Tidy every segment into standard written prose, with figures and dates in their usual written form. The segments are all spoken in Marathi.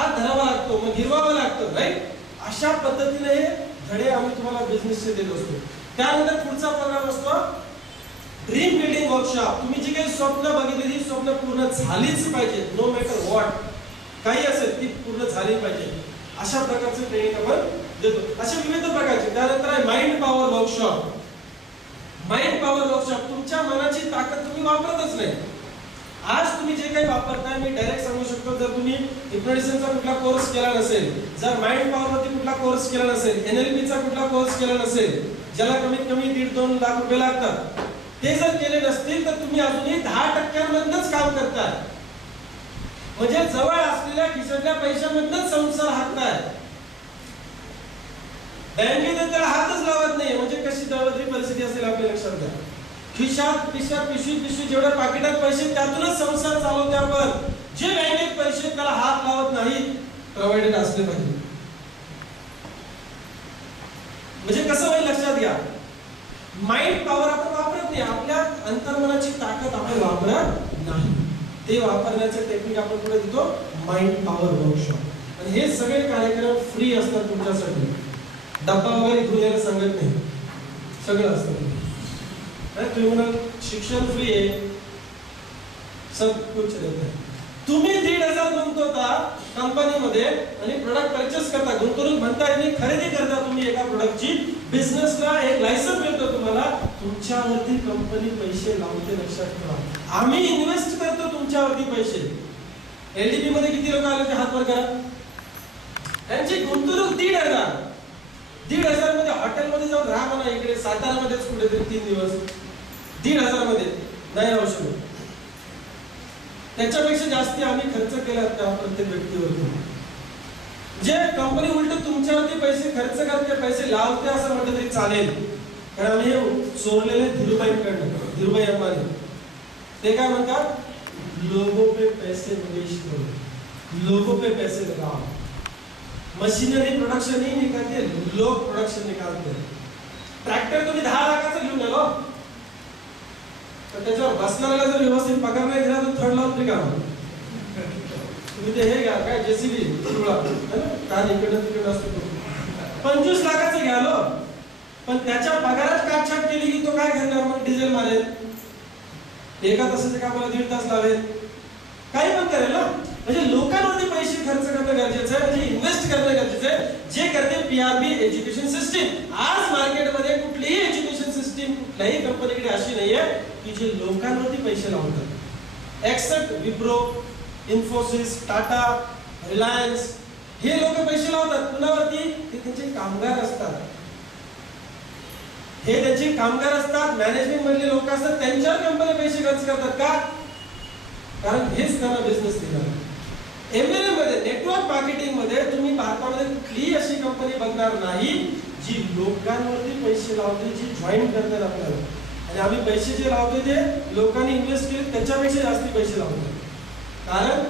हात धरावा लागतो, मग गिरवावं लागतं, राईट? अशा पद्धतीने हे धडे आम्ही तुम्हाला बिझनेसचे देत असतो. त्यानंतर पुढचा प्रोग्राम असतो ड्रीम बिल्डिंग वर्कशॉप. तुम्ही जी काही स्वप्न बघितली ती स्वप्न पूर्ण झालीच पाहिजे, नो मॅटर व्हॉट, काही असेल ती पूर्ण झाली पाहिजे. अशा प्रकारचे ट्रेनिंग आपण देतो, अशा विविध प्रकारचे. त्यानंतर आहे mind power workshop. Mind power workshop, तुमच्या मनाची ताकद तुम्ही वापरतच नाही. आज तुम्ही जे काही वापरताय, मी डायरेक्ट सांगू शकतो, जर तुम्ही हिप्नोटिझमचा कुठला कोर्स केला नसेल, जर माइंड पॉवर वरती कुठला कोर्स केला नसेल, NLPचा कुठला कोर्स केला नसेल, ज्याला कमीत कमी 1.5-2 लाख रुपये लागतात, ते जर केले नसतील तर तुम्ही अजूनही 10% काम करताय. म्हणजे जवळ असलेल्या खिशातल्या पैशामधनच संसार हाकताय. बँकेत त्याला हातच लावत नाही, म्हणजे कशी दळवली परिस्थिती असेल आपल्या लक्षात घ्या. खिशात पिशवीत जेवढ्या पाकिटात पैसे त्यातूनच संसार चालवते आपण. जे बँकेत पैसे त्याला हात लावत नाही, प्रोव्हाइडेड असले पाहिजे. म्हणजे कसं होईल लक्षात घ्या, माइंड पॉवर आपण वापरत नाही, आपल्या अंतर्मनाची ताकद आपण वापरत नाही. ते वापरण्याचे टेक्निक आपण पुढे देतो, माइंड पॉवर वर्कशॉप. आणि हे सगळे कार्यक्रम फ्री असतात तुमच्यासाठी, डब्बा वगैरे घेऊन यायला सांगत नाही, सगळं असतं. तुम्ही म्हणाल शिक्षण फ्री आहे, सब कुछ रहता है. तुम्ही 1,500 गुंतवता कंपनीमध्ये आणि प्रोडक्ट परचेस करता, गुंतवणूक म्हणता येईल, खरेदी करता तुम्ही एका प्रोडक्टची, बिझनेसला एक लायसन्स मिळतो तुम्हाला, तुमच्यावरती कंपनी पैसे लावते. लक्षात ठेवा, आम्ही इन्व्हेस्ट करतो तुमच्यावरती पैसे. LDP मध्ये किती लोक आले ते हात वर करा. त्यांची गुंतवणूक 1,500 मध्ये हॉटेलमध्ये जाऊन राहा म्हणा, इकडे सातारामध्येच कुठेतरी 3 दिवस 1,500 मध्ये नाही राहू शकत. त्याच्यापेक्षा जास्ती आम्ही खर्च केला त्या प्रत्येक व्यक्तीवरती. जे कंपनी उलट तुमच्यावरती पैसे खर्च करते, पैसे लावते असं म्हटलं तरी चालेल. कारण आम्ही हे सोडलेले धीरूभाईंकडनं, धीरूभाई अंबानी, ते काय म्हणतात, लोगों पे पैसे निवेश करो, लोगों पे पैसे लगाओ. मशीनरी प्रोडक्शन ही निकालते, लोग प्रोडक्शन निकालते. ट्रॅक्टर तुम्ही 10 लाखाचा घेऊन आलो, तर त्याच्यावर बसणाऱ्याला जर व्यवस्थित पगार नाही दिला तर थर्ड लावून तरी का तुम्ही ते हे घ्या, काय JCB काय इकडं तिकडं असतो, 25 लाखाचं घ्यालो, पण त्याच्या पगारात काटछाट केली की तो काय करणार, मग डिझेल मारेल, एका तासाच्या कामाला 1.5 तास लावेल, काही पण करेल ना. म्हणजे लोकांवरती पैसे खर्च करणं गरजेचं आहे, म्हणजे इन्व्हेस्ट करणं गरजेचं आहे. जे करते PRB एज्युकेशन सिस्टीम. आज मार्केटमध्ये कुठलीही एज्युकेशन सिस्टीम कुठल्याही कंपनीकडे अशी नाहीये की जे लोकांवरती पैसे लावतात. एक्सेप्ट विप्रो, इन्फोसिस, टाटा, रिलायन्स, हे लोक पैसे लावतात कुणावरती, ते त्यांचे कामगार असतात. हे त्यांचे कामगार असतात, मॅनेजमेंट मधले लोक असतात, त्यांच्यावर कंपनी पैसे खर्च करतात. का? कारण हेच त्यांना बिझनेस दिला. MLM मध्ये, नेटवर्क मार्केटिंग मध्ये तुम्ही भारतामध्ये कुठलीही अशी कंपनी बघणार नाही जी लोकांवरती पैसे लावते, जी जॉईन करतात आपल्याला. आणि आम्ही पैसे जे लावतो ते लोकांनी इन्व्हेस्ट केले त्याच्यापेक्षा जास्त पैसे लावतो, कारण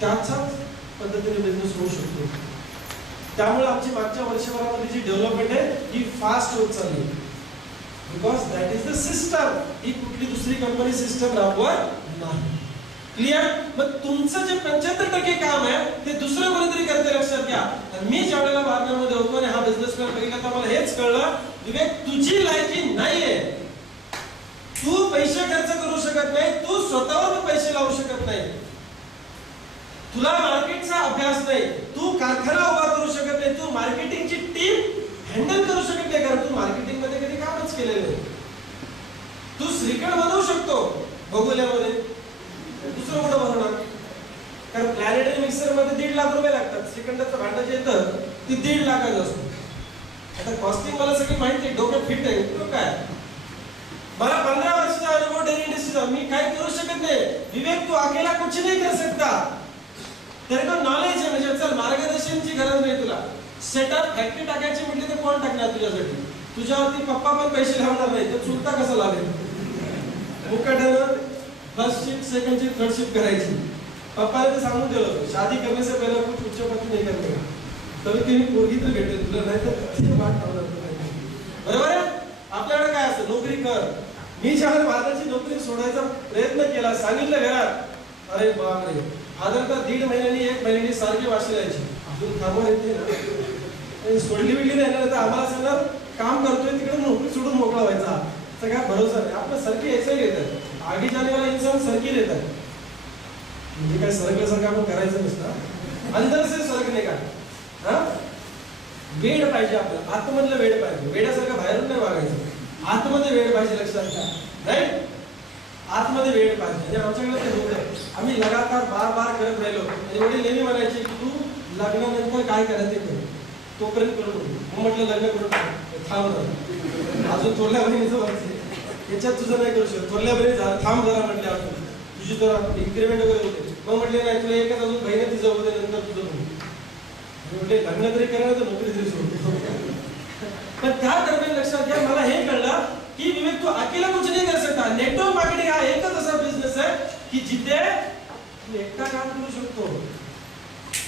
त्याच्याच पद्धतीने बिझनेस होऊ शकतो. त्यामुळे आमची मागच्या वर्षभरामध्ये जी डेव्हलपमेंट आहे ही फास्ट होत चालली, because that is the system. ही कुठली दुसरी कंपनी सिस्टम राबवत नाही. क्लिअर? मग तुमचं जे 75% काम आहे ते दुसरं कोणीतरी करते, लक्षात घ्या. मी ज्यावेळेला बाजारामध्ये होतो आणि हा बिझनेस प्लॅन बघितला तर मला हेच कळलं, विवेक तुझी लायकी नाहीये, तू पैसे खर्च करू शकत नाही, तू स्वतःवर पैसे लावू शकत नाही, तुला मार्केटचा अभ्यास नाही, तू कारखाना उभा करू शकत नाही, तू मार्केटिंगची टीम हँडल करू शकत नाही, कारण तू मार्केटिंग मध्ये कधी कामच केलेलं नाही. तू श्रीखंड बनवू शकतो भगोल्यामध्ये, दुसरं कुठं बनवणार, कारण प्लॅनेटरी मिक्सर मध्ये 1.5 लाख रुपये लागतात. श्रीखंडाचं भांडं जे येतं ते 1.5 लाखाचं असतं. आता कॉस्टिंग मला सगळी माहिती आहे, डोक्यात फिट आहे. काय मला 15 वर्षाचा अनुभव डेअरी इंडस्ट्रीचा, मी काय करू शकत नाही. विवेक तू अकेला कुछ नहीं कर सकता, तेरे को नॉलेज आहे, म्हणजे चल मार्गदर्शनची गरज नाही तुला. सेटअप फॅक्टरी टाकायची म्हटली तर कोण टाकणार तुझ्यासाठी, तुझ्यावरती पप्पा पण पैसे लावणार नाही, तर चुलता कसा लावेल. मुकाट्यानं first shift, second shift, third shift करायची. पप्पाने तर सांगून दिलं, शादी करने से पहले कुछ उच्चपती नहीं करने, तभी कहीं पोरगी तर भेटेल तुला, नाही तर वाट लावणार. बरोबर आहे? आपल्याकडे काय असतं, नोकरी कर. मी ज्यावेळेला माझी नोकरी सोडायचा प्रयत्न केला, सांगितलं घरात, अरे बापरे साधारणतः 1.5 महिन्यांनी 1 महिन्यांनी सारखी वाशी यायची. अजून थांबवर येते ना, सोडली बिडली नाही ना तर आम्हाला सांगणार काम करतोय तिकडे नोकरी सोडून मोकळा व्हायचा. काय भरोसा नाही. आपलं सरकी ऐसे घेतात, आगी जाने वाला इंसान सरकी देतात. म्हणजे काय सरकल्यासारखं आपण करायचं नसतं, अंदर से सरकणे का. हा, वेळ पाहिजे आपलं, आतमधलं वेळ पाहिजे. वेड्यासारखं बाहेरून नाही वागायचं, आतमध्ये वेळ पाहिजे. लक्षात घ्या, राईट, आतमध्ये वेळ पाहिजे. आणि आमच्याकडे ते होतं, आम्ही लगातार बार करत राहिलो. आणि वडील नेहमी म्हणायचे की तू लग्नानंतर काय करायचं ते कर, तोपर्यंत करू नको. म्हटलं लग्न करू थांब, अजून थोड्या बहिणीचं व्हायचं याच्यात तुझं नाही करू शकत. थोड्या बहिणी थांब जरा म्हटले, अजून तुझी जरा इन्क्रीमेंट वगैरे होते. मग म्हटले नाही, तुला एकच अजून बहिणी तिचं होते, नंतर तुझं म्हटले लग्न तरी करायला तर नोकरी तरी सोडतो. पण त्या दरम्यान लक्षात घ्या, मला हे कळलं की विवेक तू अकेला कुछ नहीं कर सकता. नेटवर्क मार्केटिंग हा एकच असा बिझनेस आहे की जिथे तू एकटा काम करू शकतो.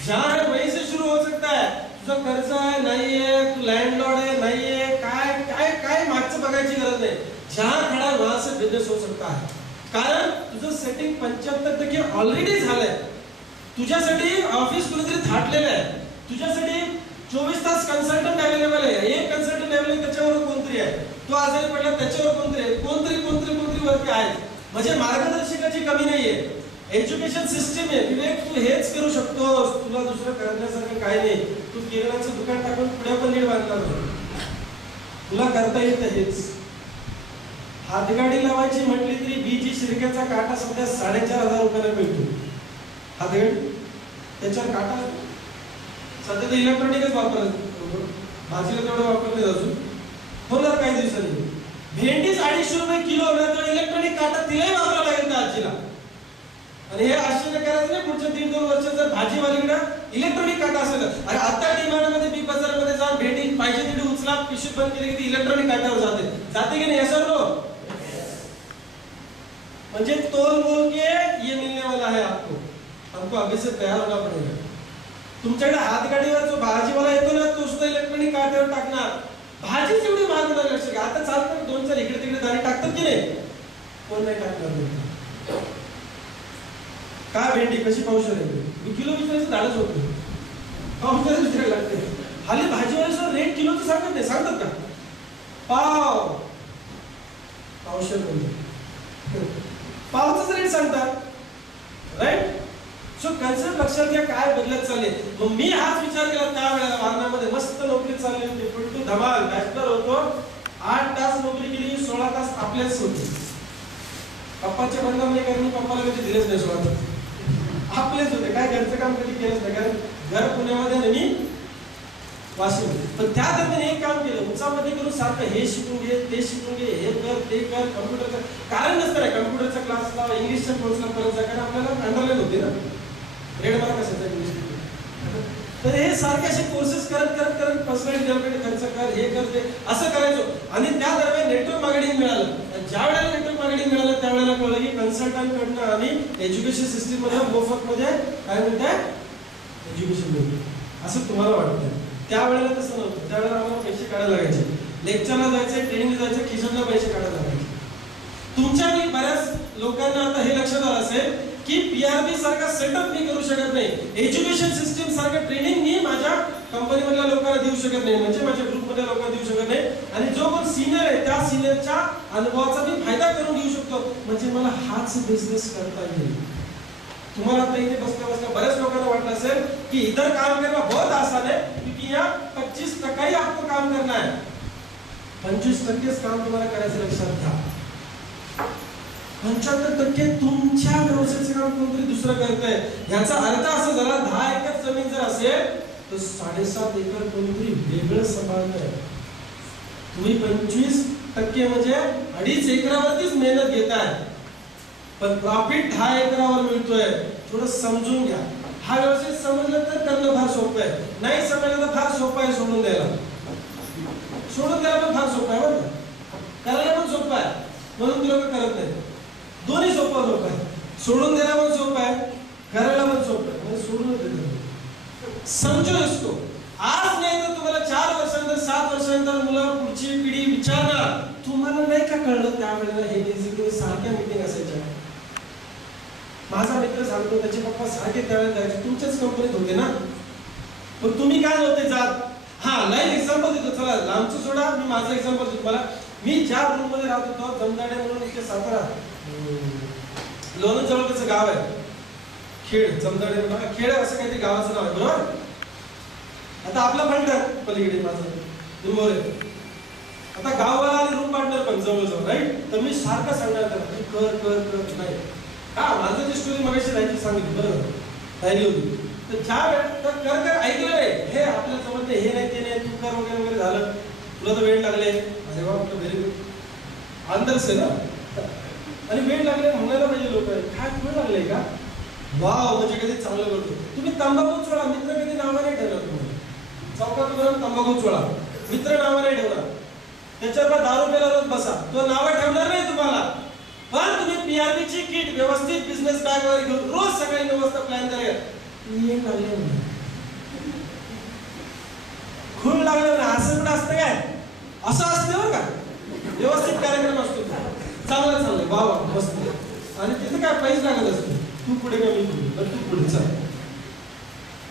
जहां है वहीं से शुरू हो सकता है. तुझं कर्ज आहे नाहीये, तू लँडलॉर्ड आहे नाहीये, काय काय काय मागचं बघायची गरज नाही. जहां खड़ा है वहां से बिझनेस हो सकता है. कारण तुझं सेटिंग 75% ऑलरेडी झालंय. तुझ्यासाठी ऑफिस कुठेतरी थाटलेलं आहे. तुझ्यासाठी 24 तास कन्सल्टंट अवेलेबल आहे. एक कन्सल्टंट अवेलेबल, त्याच्यावर कोणतरी आहे. तो आजारी पडला त्याच्यावर कोणतरी आहे, कोणतरी वरती आहे. म्हणजे मार्गदर्शकाची कमी नाहीये. एज्युकेशन सिस्टीम आहे. विवेक तू हेच करू शकतोस, तुला दुसरं करण्यासारखं काय नाही. तू किराणाचं दुकान टाकून पुढे पण नीट बांधणार नाही, तुला करता येतं हेच. हातगाडी लावायची म्हटली तरी बीजी शिरक्याचा काटा सध्या 4,500 रुपयाला मिळतो. हातगाडी त्याच्यावर काटा सध्या तर इलेक्ट्रॉनिकच वापरत, भाजीला तेवढं वापरले अजून होणार काही दिवसांनी. भेंडी 250 रुपये किलो, तर इलेक्ट्रॉनिक काटा तिलाही वापरावं लागेल त्या आजीला. आणि हे आश्चर्य करायचं नाही, पुढच्या 3-2 वर्षात जर भाजीवालीकडे इलेक्ट्रॉनिक काटा असेल. अरे आता डिमांड मध्ये बिग बाजारमध्ये जाऊन भेंडी पाहिजे तिथे उचला, पिशवी बंद केली की ती इलेक्ट्रॉनिक काट्यावर जाते की नाही. असं नो म्हणजे तोल बोल के ये मिलने वाला है आपको, हमको अभी से तैयार होना पड़ेगा. तुमच्याकडे हातगाडीवर जो भाजीवाला येतो ना, तो सुद्धा इलेक्ट्रॉनिक काट्यावर टाकणार. भाजीच एवढी महाग होणार. लक्ष घ्या, आता चालतं 2-4 इकडे तिकडे दाणे टाकतात की नाही, कोण नाही टाकणार. काय भेंडी कशी पावशेर आहे, मी किलो विचारायचं धाडच होतो, पावशेर विचारायला लागते. हल्ली भाजीवाल्याचं रेट किलोचं सांगत नाही, सांगतात का पावशेर म्हणजे पावचाच रेट सांगतात, राईट. सो कन्सेप्ट लक्षात घ्या काय बदलत चालले. मग मी हाच विचार केला त्यावेळेला वारणामध्ये मस्त नोकरी चालली होती, फुलटू धमाल बॅचलर होतो. 8 तास नोकरी केली, 16 तास आपल्याच होते. पप्पाच्या बंधामध्ये कारण पप्पाला कधी दिलेच नाही 16 तास आपलेच होते. काय घरचं काम कधी केलंच नाही, कारण घर पुण्यामध्ये आणि वाशिम. पण त्या दरम्यान एक काम केलं, उंचामध्ये करून सारखं हे शिकून घे ते शिकून घे, हे कर ते कर. कम्प्युटरचं कारण नसतं ना, कम्प्युटरच्या क्लासला इंग्लिशच्या कोर्सला परत जा, कारण आपल्याला अंडरलाईन होते ना, रेड मार्क असायचा इंग्लिश. तर हे सारखे असे कोर्सेस करत पर्सनॅलिटी डेव्हलपमेंट खर्च कर, हे कर ते असं करायचो. आणि त्या दरम्यान नेटवर्क मार्केटिंग मिळालं. ज्या वेळेला नेटवर्क मार्केटिंग मिळालं त्यावेळेला कळलं की कन्सल्टंट कडनं आणि एज्युकेशन सिस्टीम मध्ये मोफत मध्ये काय म्हणतात एज्युकेशन मिळते असं तुम्हाला वाटतं. त्यावेळेला तसं नव्हतं. त्यावेळेला आम्हाला पैसे काढायला लागायचे, लेक्चरला जायचे, ट्रेनिंगला जायचे, खिशातला पैसे काढायला लागायचे. तुमच्यापैकी बऱ्याच लोकांना आता हे लक्षात आलं असेल की पीआरबी सारखा सेटअप मी करू शकत नाही, एज्युकेशन सिस्टीम सारखं ट्रेनिंग मी माझ्या कंपनीमधल्या लोकांना देऊ शकत नाही, म्हणजे माझ्या ग्रुपमधल्या लोकांना देऊ शकत नाही. आणि जो कोण सिनियर आहे त्या सिनियरच्या अनुभवाचा मी फायदा करून घेऊ शकतो, म्हणजे मला हाच बिझनेस करता येईल. तुम्हाला आता इथे बसल्या बऱ्याच लोकांना वाटलं असेल कि इधर काम करना बहुत आसान है, क्योंकि यहाँ 25% ही आपको काम करना है. 25% काम तुम्हाला करायचं. लक्षात घ्या, 75% तुमच्या व्यवसायाचं काम कोणतरी दुसरं करतंय. याचा अर्थ असा झाला 10 एकर जमीन जर असेल तर 7.5 एकर कोणतरी वेगळं सांभाळतंय. तुम्ही 25% म्हणजे 2.5 एकरावरतीच मेहनत घेताय, पण प्रॉफिट 10 एकरावर मिळतोय. थोडं समजून घ्या. हा व्यवसाय समजलं तर करणं फार सोपं आहे, नाही समजलं तर फार सोपं आहे सोडून द्यायला. सोडून द्यायला पण फार सोपं आहे, बरं करायला पण सोपं आहे, म्हणून ती लोक करत नाही. दोन्ही सोपं आहे. सोडून द्यायला पण सोपं आहे, करायला पण सोपं आहे, म्हणजे सोडून देतो. समजू इसको. आज नाही तर तुम्हाला 4 वर्षांनंतर 7 वर्षांनंतर मुलं पुढची पिढी विचारणार तुम्हाला नाही का कळलं त्यावेळेला हे बेसिकली सारख्या मीटिंग असायच्या. माझा मित्र सांगतो त्याचे पप्पा सारखे त्यावेळेला जायचे, तुमच्याच कंपनीत होते ना, पण तुम्ही काय नव्हते जात. हा लाईव्ह एक्झाम्पल देतो, चला लांबचं सोडा, मी माझं एक्झाम्पल देतो तुम्हाला. मी ज्या रूम मध्ये राहत होतो जमदाडे म्हणून इथे सातारा लोणंद जवळ त्याचं गाव आहे, खेड, जमदाडे म्हणून खेड असं काहीतरी गावाचं नाव आहे, बरोबर. आता आपला पार्टनर पलीकडे माझं रूमवर आहे. आता गाववाला आणि रूम पार्टनर पण जवळजवळ, राईट. तर मी सारखं सांगणार त्याला कर कर कर नाही का, माझं जी स्टोरी मगाशी राहायची सांगितली बरोबर राहिली होती. तर ज्या वेळेस तर कर कर ऐकलं नाही, हे आपल्या समजते हे नाही ते नाही, तू कर वगैरे वगैरे झालं, तुला तर वेळ लागले, अरे वा आपलं व्हेरी गुड अंदरच आहे ना. आणि वेळ लागले म्हणायला पाहिजे लोक, काय वेळ लागले का, वाव म्हणजे कधी चांगलं करतो. तुम्ही तंबाखू चोळा, मित्र कधी नावं नाही ठेवणार तुम्हाला. चौकात जाऊन तंबाखू चोळा, मित्र नावं नाही ठेवणार. त्याच्यावर दारू प्यायला रोज बसा, तो नावं ठेवणार नाही तुम्हाला. पण तुम्ही पीआरबी ची किट व्यवस्थित बिझनेस बॅग वर घेऊन रोज सकाळी व्यवस्था प्लॅन करा. खूप लागलं ना, असं पण असतं काय, असं असतं बरं का, व्यवस्थित कार्यक्रम असतो, चांगला चाललंय वा वा मस्त. आणि तिथं काय पैसे लागत असतो, तू पुढे का मी पुढे, तू पुढे चाल.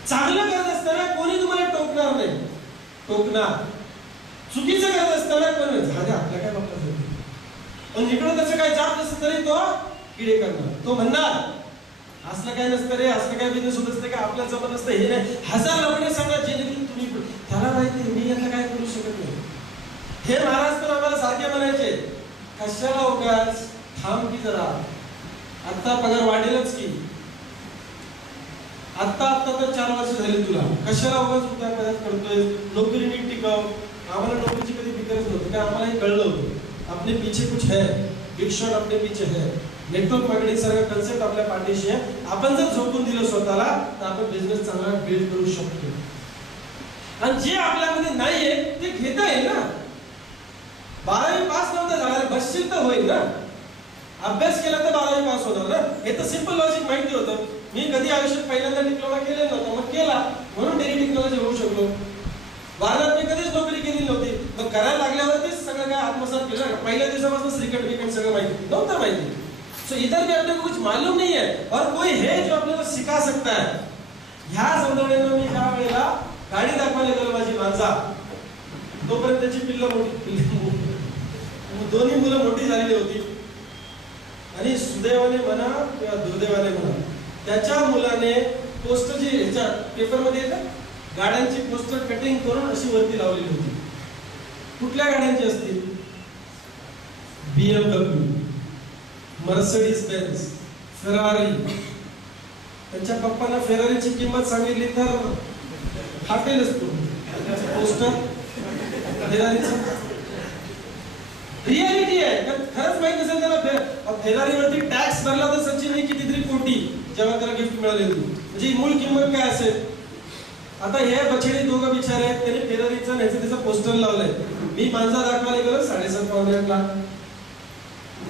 चांगलं करत असताना कोणी तुम्हाला टोकणार नाही, टोकणार. चुकीचं करत असताना कोणी झाले आपल्या काय बाबा, पण इकडं त्याचं काय जात नसतं तरी तो किडे करणार. तो म्हणणार असलं काय नसतं रे, असलं काय बिझनेस होत असतं का, आपल्या जमत नसतं, हे नाही. हजार लपडे सांगा जेणेकरून तुम्ही, त्याला माहिती मी यातलं काय करू शकत नाही. हे महाराज पण आम्हाला सारखे म्हणायचे, कशाला उगाच थांब की जरा, आता पगार वाढेलच की, आता तर 4 वर्ष झाली तुला, कशाला उगाच उद्या करतोय, नोकरी नीट टिकव. आम्हाला नोकरीची कधी फिकरच नव्हती, कारण आम्हाला हे कळलं होतं अपने पीछे कुछ है, बिग शॉट अपने पीछे है. नेटवर्क मार्केटिंग सारखा कन्सेप्ट आपल्या पाठीशी आहे. आपण जर झोपून दिलं स्वतःला तर आपण बिझनेस चांगला बिल्ड करू शकतो. आणि जे आपल्यामध्ये नाहीये ते घेता येईल ना. 12वी पास नव्हतं झालं, बसशील तर होईल ना, अभ्यास केला तर 12वी पास होणार ना. हे तर सिंपल लॉजिक माहिती होतं. मी कधी आयुष्यात पहिल्यांदा डिप्लोमा केला नव्हता, मग केला म्हणून टेली टेक्नॉलॉजी होऊ शकलो. भारतात मी कधीच नोकरी केली नव्हती, मग करायला लागल्यावरतीच सगळं काय आत्मसात केलं. पहिल्या दिवसापासून श्रीकंठ विकंठ सगळं माहिती नव्हतं माहिती. सो इधर भी अपने को कुछ मालूम नहीं है और कोई है जो अपने को सिखा सकता है. ह्या समजावण्यानं मी ज्या वेळेला गाडी दाखवायला गेलो माझी माणसा, तोपर्यंत त्याची पिल्लं मोठी, दोन्ही मुलं मोठी झालेली होती. आणि सुदैवाने म्हणा किंवा दुर्दैवाने म्हणा, त्याच्या मुलाने पोस्टर जी ह्याच्या पेपरमध्ये येतं गाड्यांची पोस्टर कटिंग करून अशी वरती लावलेली होती. कुठल्या गाड्यांची असतील, BMW, मर्सिडीज बेन्झ, फेरारी. त्यांच्या पप्पांना फेरारीची किंमत सांगितली तर फाटेलच पोस्टर फेरारीचं. रियालिटी आहे, खरंच माहित नसेल त्याला फेरारीवरती टॅक्स भरला तर सचिनने कितीतरी कोटी जेव्हा त्याला गिफ्ट मिळाली होती, म्हणजे मूळ किंमत काय असेल. आता हे बछडे दोघं बिचारे आहेत, त्यांनी फेरारीचं न्यायचं त्याचं पोस्टर लावलंय. मी माणसा दाखवायला गेलो 7.5 लाख.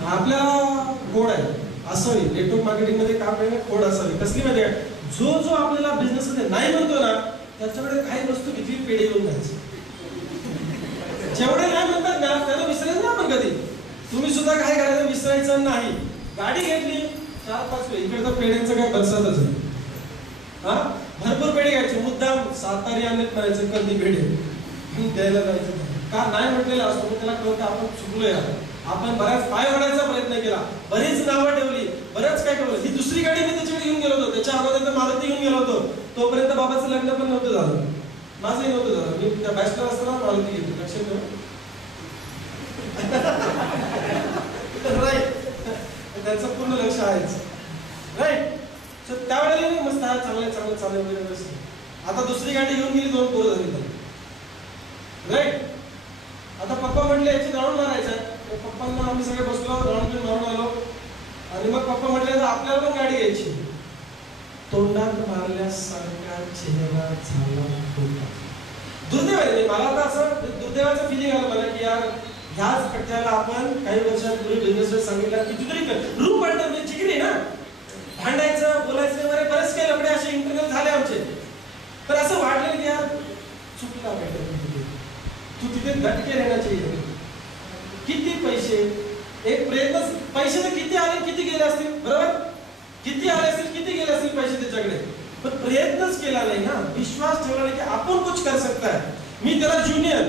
आपल्याला कोड आहे असावी, नेटवर्क मार्केटिंग मध्ये काम करायला कोड असावी. कसली माहिती आहे, जो जो आपल्याला बिझनेस मध्ये नाही म्हणतो ना त्याच्याकडे काही वस्तू घेतली पेढे घेऊन जायची. जेवढे नाही म्हणतात ना त्याला विसरायचं ना आपण कधी. तुम्ही सुद्धा काय करायचं, विसरायचं नाही. गाडी घेतली 4-5 वेळ, इकडे तर पेढ्यांचं काय बरसातच आहे. हा भरपूर पेढे घ्यायचे, मुद्दाम सातारी आणत म्हणायचं कधी पेढे द्यायला जायचं. का नाही म्हटलेलं असतो त्याला कळतं आपण चुकलोय. आपण बऱ्याच पाय ओढायचा प्रयत्न केला, बरीच नावं ठेवली, बरंच काय ठेवलं. ही दुसरी गाडी मी त्याच्याकडे घेऊन गेलो होतो, त्याच्या अगोदर तर मारुती घेऊन गेलो होतो. तोपर्यंत बाबाचं लग्न पण नव्हतं झालं, माझंही नव्हतं झालं. मी त्या बॅचलर असताना मारुती घेतली, लक्षात ठेवा. राईट, त्यांचं पूर्ण लक्ष आहेच. राईट, त्यावेळेला मी मस्त चांगलं चांगलं चालू वगैरे. आता दुसरी गाडी घेऊन गेली, 2 पोरं झाली. राईट, आता पप्पा म्हटले याची राऊंड मारायचं आहे. पप्पांना आम्ही सगळे बसलो, राऊंड घेऊन मारून आलो. आणि मग पप्पा म्हटले तर आपल्याला पण गाडी घ्यायची. तोंडात मारल्यासारखा चेहरा झाला होता. दुर्दैव आहे, मला आता असं दुर्दैवाचं फिलिंग आलं मला की यार ह्याच कट्ट्याला आपण काही वर्षांपूर्वी बिझनेस सांगितलं कितीतरी रूम पार्टनर जिगरी ना, भांडायचं बोलायचं वगैरे बरेच काही लफडे असे इंटरनल झाले आमचे. तर असं वाटलं की यार चुकला पाहिजे, तू तिथे धटके राहण्याची. किती पैसे, एक प्रयत्न, पैसे तर किती आले किती गेले असतील बरोबर. किती आले असेल, किती गेले असेल पैसे त्याच्याकडे, पण प्रयत्नच केला नाही ना, विश्वास ठेवला नाही की आपण कुछ कर सकता है. मी त्याला ज्युनियर